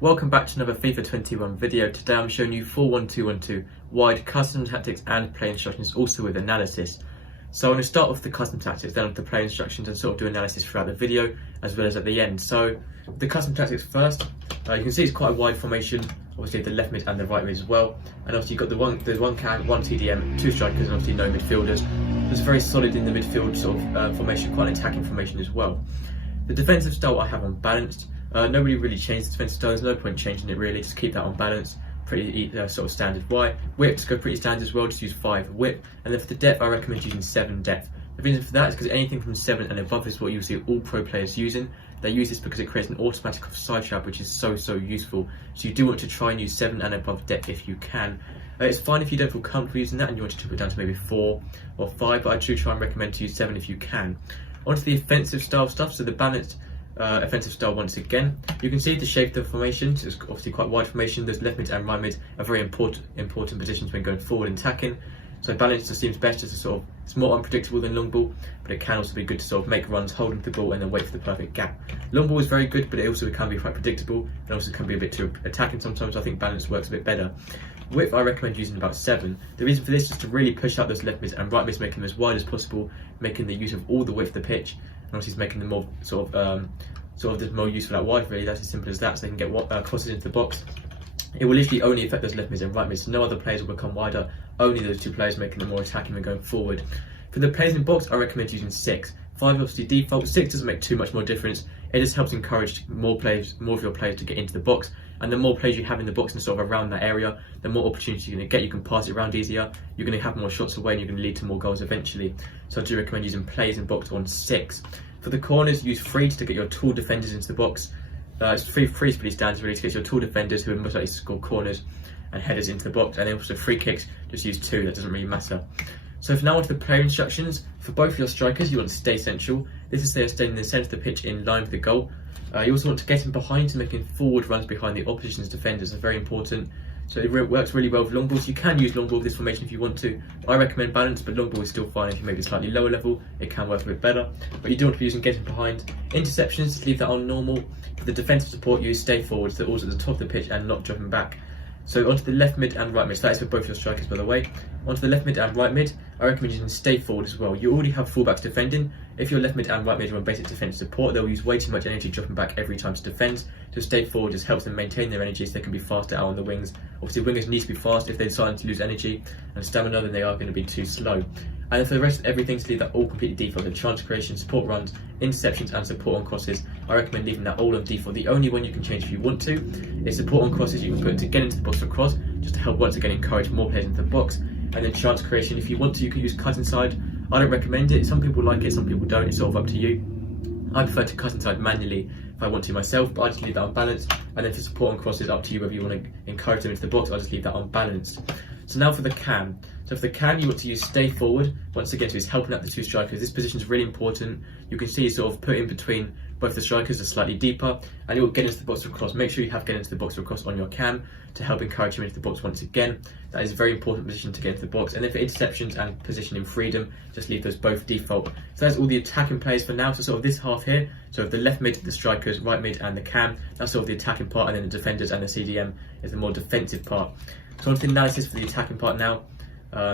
Welcome back to another FIFA 21 video. Today I'm showing you 4-1-2-1-2 wide custom tactics and play instructions, also with analysis. So I'm going to start off the custom tactics, then on the play instructions, and sort of do analysis throughout the video as well as at the end. So the custom tactics first, you can see it's quite a wide formation, obviously the left mid and the right mid as well, and obviously you've got there's one can, one TDM, two strikers, and obviously no midfielders. It's very solid in the midfield sort of formation, quite an attacking formation as well. The defensive style I have on balanced. Nobody really changed the defensive style, there's no point changing it really, just keep that on balance, pretty sort of standard. Why? Whips go pretty standard as well, just use 5 whip, and then for the depth I recommend using 7 depth. The reason for that is because anything from 7 and above is what you'll see all pro players using. They use this because it creates an automatic offside trap, which is so useful. So you do want to try and use 7 and above depth if you can. It's fine if you don't feel comfortable using that and you want to drop it down to maybe 4 or 5, but I do try and recommend to use 7 if you can. Onto the offensive style stuff, so the balanced offensive style once again. You can see the shape of the formation, so it's obviously quite wide formation. Those left mid and right mid are very important positions when going forward and attacking. So balance just seems best as a sort of, it's more unpredictable than long ball, but it can also be good to sort of make runs, hold onto the ball and then wait for the perfect gap. Long ball is very good, but it also can be quite predictable and also can be a bit too attacking sometimes. I think balance works a bit better. Width I recommend using about 7. The reason for this is to really push out those left mids and right mids, making them as wide as possible, making the use of all the width of the pitch, and obviously making them more sort of the more useful out wide really. That's as simple as that, so they can get crosses into the box. It will literally only affect those left mids and right mids, so no other players will become wider, only those two players, making them more attacking when going forward. For the players in box I recommend using 6. 5 obviously default, 6 doesn't make too much more difference. It just helps encourage more of your players to get into the box, and the more players you have in the box and sort of around that area, the more opportunities you're going to get. You can pass it around easier, you're going to have more shots away, and you're going to lead to more goals eventually. So I do recommend using players in box on 6. For the corners, use 3 to get your tall defenders into the box. It's 3 speed stands really to get your tall defenders who are most likely to score corners and headers into the box, and then also free kicks, just use 2, that doesn't really matter. So for now onto the player instructions. For both your strikers, you want to stay central. This is staying in the centre of the pitch in line with the goal. You also want to get in behind to making forward runs behind the opposition's defenders, are very important. So it works really well with long balls. You can use long ball with this formation if you want to. I recommend balance, but long ball is still fine if you make it slightly lower level. It can work a bit better, but you do want to be using getting behind. Interceptions, just leave that on normal. For the defensive support, use stay forward, so also at the top of the pitch and not dropping back. So onto the left mid and right mid, so that is for both your strikers by the way. Onto the left mid and right mid, I recommend using stay forward as well. You already have fullbacks defending. If your left mid and right mid are on basic defensive support, they'll use way too much energy dropping back every time to defend. So stay forward just helps them maintain their energy so they can be faster out on the wings. Obviously wingers need to be fast. If they're starting to lose energy and stamina, then they are going to be too slow. And for the rest of everything, to leave that all completely default, the chance creation, support runs, interceptions and support on crosses, I recommend leaving that all on default. The only one you can change if you want to is support on crosses. You can put to get into the box for cross, just to help once again encourage more players into the box. And then chance creation, if you want to, you can use cut inside. I don't recommend it. Some people like it, some people don't. It's sort of up to you. I prefer to cut inside manually if I want to myself, but I just leave that unbalanced. And then for support on crosses, up to you whether you want to encourage them into the box. I just leave that unbalanced. So now for the cam. So for the cam, you want to use stay forward. Once again, so it's helping out the two strikers. This position is really important. You can see it's sort of put in between both the strikers, are slightly deeper, and you'll get into the box for cross. Make sure you have get into the box for cross on your cam to help encourage him into the box once again. That is a very important position to get into the box. And then for interceptions and positioning freedom, just leave those both default. So that's all the attacking players for now. So sort of this half here, so the left mid, the strikers, right mid and the cam, that's sort of the attacking part, and then the defenders and the CDM is the more defensive part. So onto the analysis for the attacking part now.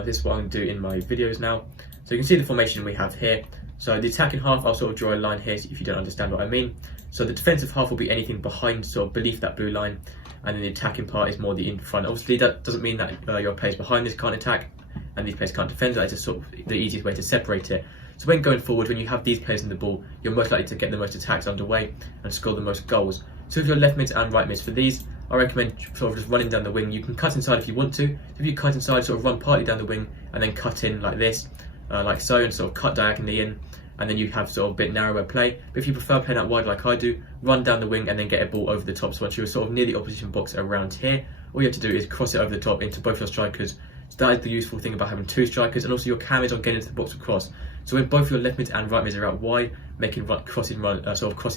This is what I'm going to do in my videos now. So you can see the formation we have here. So the attacking half, I'll sort of draw a line here if you don't understand what I mean. So the defensive half will be anything behind, sort of beneath that blue line, and then the attacking part is more the in front. Obviously that doesn't mean that your players behind this can't attack and these players can't defend. That is just sort of the easiest way to separate it. So when going forward, when you have these players in the ball, you're most likely to get the most attacks underway and score the most goals. So if you're left mids and right mids, for these I recommend sort of just running down the wing. You can cut inside if you want to. If you cut inside, sort of run partly down the wing and then cut in like this, like so, and sort of cut diagonally in, and then you have sort of a bit narrower play. But if you prefer playing out wide like I do, run down the wing and then get a ball over the top. So once you're sort of near the opposition box around here, all you have to do is cross it over the top into both your strikers. So that is the useful thing about having two strikers, and also your cam is on getting into the box for cross. So when both your left mids and right mids are out wide, making crosses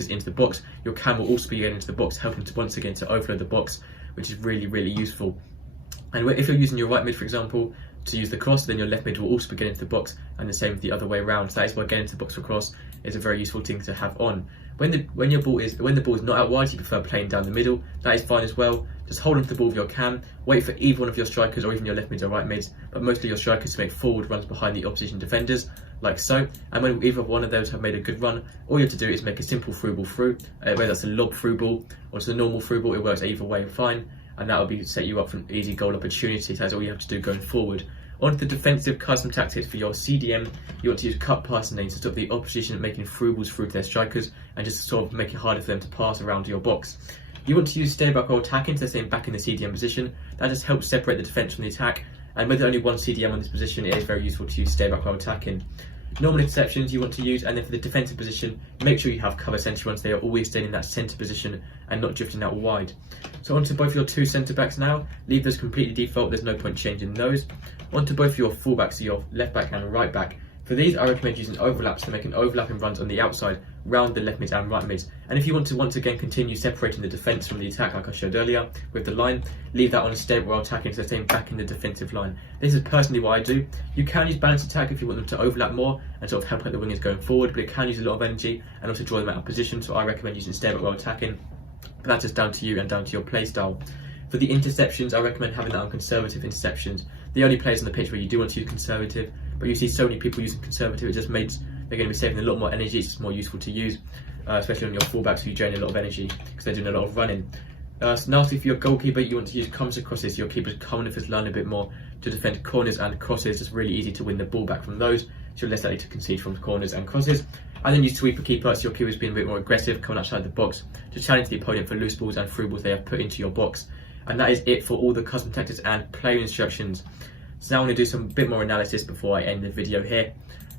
into the box, your cam will also be getting into the box, helping to once again to overload the box, which is really useful. And if you're using your right mid, for example, to use the cross, then your left mid will also be getting into the box, and the same with the other way around. So that is why getting into the box for cross is a very useful thing to have on. When the ball is not out wide, you prefer playing down the middle. That is fine as well. Just hold onto the ball with your cam. Wait for either one of your strikers or even your left mids or right mids, but mostly your strikers to make forward runs behind the opposition defenders, like so. And when either one of those have made a good run, all you have to do is make a simple through ball through, whether that's a lob through ball or it's a normal through ball. It works either way fine, and that will set you up for an easy goal opportunity. So that's all you have to do going forward. On to the defensive custom tactics for your CDM, you want to use cut passing lanes to stop the opposition making through balls through to their strikers and just sort of make it harder for them to pass around your box. You want to use stay back while attacking, so staying back in the CDM position. That just helps separate the defence from the attack, and with only one CDM on this position, it is very useful to use stay back while attacking. Normal interceptions you want to use, and then for the defensive position, make sure you have cover centre ones. They are always staying in that centre position and not drifting out wide. So onto both your two centre backs now. Leave those completely default, there's no point changing those. Onto both your full backs, so your left back and right back. For these, I recommend using overlaps to make an overlapping runs on the outside, round the left mids and right mids. And if you want to once again continue separating the defence from the attack like I showed earlier with the line, leave that on a stable while attacking, so staying back in the defensive line. This is personally what I do. You can use balanced attack if you want them to overlap more and sort of help out the wingers going forward, but it can use a lot of energy and also draw them out of position, so I recommend using stay back while attacking. But that's just down to you and down to your play style. For the interceptions, I recommend having that on conservative interceptions. The only players on the pitch where you do want to use conservative, but you see so many people using conservative, it just makes they're going to be saving a lot more energy. It's just more useful to use, especially on your fullbacks who drain a lot of energy because they're doing a lot of running. So lastly, for your goalkeeper, you want to use comes across this. Your keeper's coming off his line a bit more to defend corners and crosses. It's really easy to win the ball back from those, so you're less likely to concede from corners and crosses. And then use sweeper keeper, so your keeper's being a bit more aggressive, coming outside the box to challenge the opponent for loose balls and through balls they have put into your box. And that is it for all the custom tactics and player instructions. So now I'm going to do some bit more analysis before I end the video here.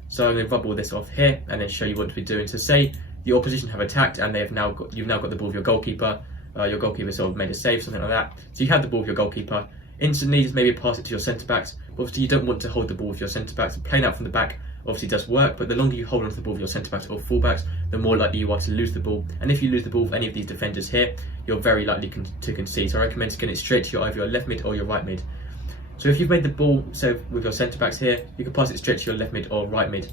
So I'm going to rub all this off here and then show you what we're doing. So say the opposition have attacked and you've now got the ball with your goalkeeper. Your goalkeeper sort of made a save, something like that. So you have the ball with your goalkeeper. Instantly just maybe pass it to your centre backs. But obviously you don't want to hold the ball with your centre backs. Playing out from the back obviously does work, but the longer you hold on to the ball with your centre backs or full backs, the more likely you are to lose the ball. And if you lose the ball with any of these defenders here, you're very likely to concede. So I recommend getting it straight to either your left mid or your right mid. So if you've made the ball, so with your centre backs here, you can pass it straight to your left mid or right mid,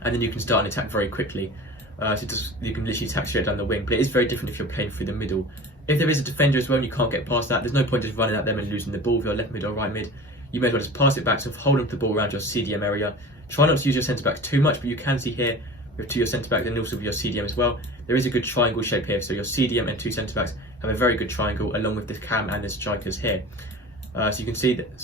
and then you can start an attack very quickly. You can literally attack straight down the wing, but it is very different if you're playing through the middle. If there is a defender as well and you can't get past that, there's no point just running at them and losing the ball with your left mid or right mid. You may as well just pass it back, so hold on to the ball around your CDM area. Try not to use your centre backs too much, but you can see here with to your centre back and also with your CDM as well, there is a good triangle shape here. So your CDM and two centre backs have a very good triangle along with the cam and the strikers here. So you can see that,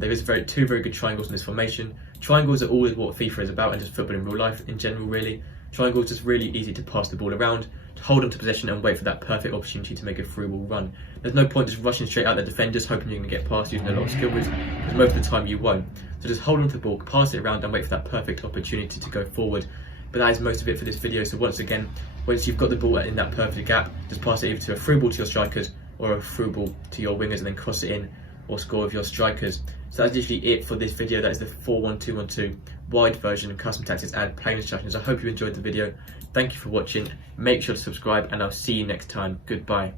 there is two very good triangles in this formation. Triangles are always what FIFA is about, and just football in real life in general really. Triangles is really easy to pass the ball around, to hold onto possession and wait for that perfect opportunity to make a through ball run. There's no point just rushing straight at the defenders hoping you're going to get past using a lot of skill moves, because most of the time you won't. So just hold onto the ball, pass it around and wait for that perfect opportunity to go forward. But that is most of it for this video. So once again, once you've got the ball in that perfect gap, just pass it either to a through ball to your strikers or a through ball to your wingers and then cross it in or score with your strikers. So that's literally it for this video. That is the 4-1-2-1-2 wide version of custom tactics and playing instructions. I hope you enjoyed the video. Thank you for watching. Make sure to subscribe and I'll see you next time. Goodbye.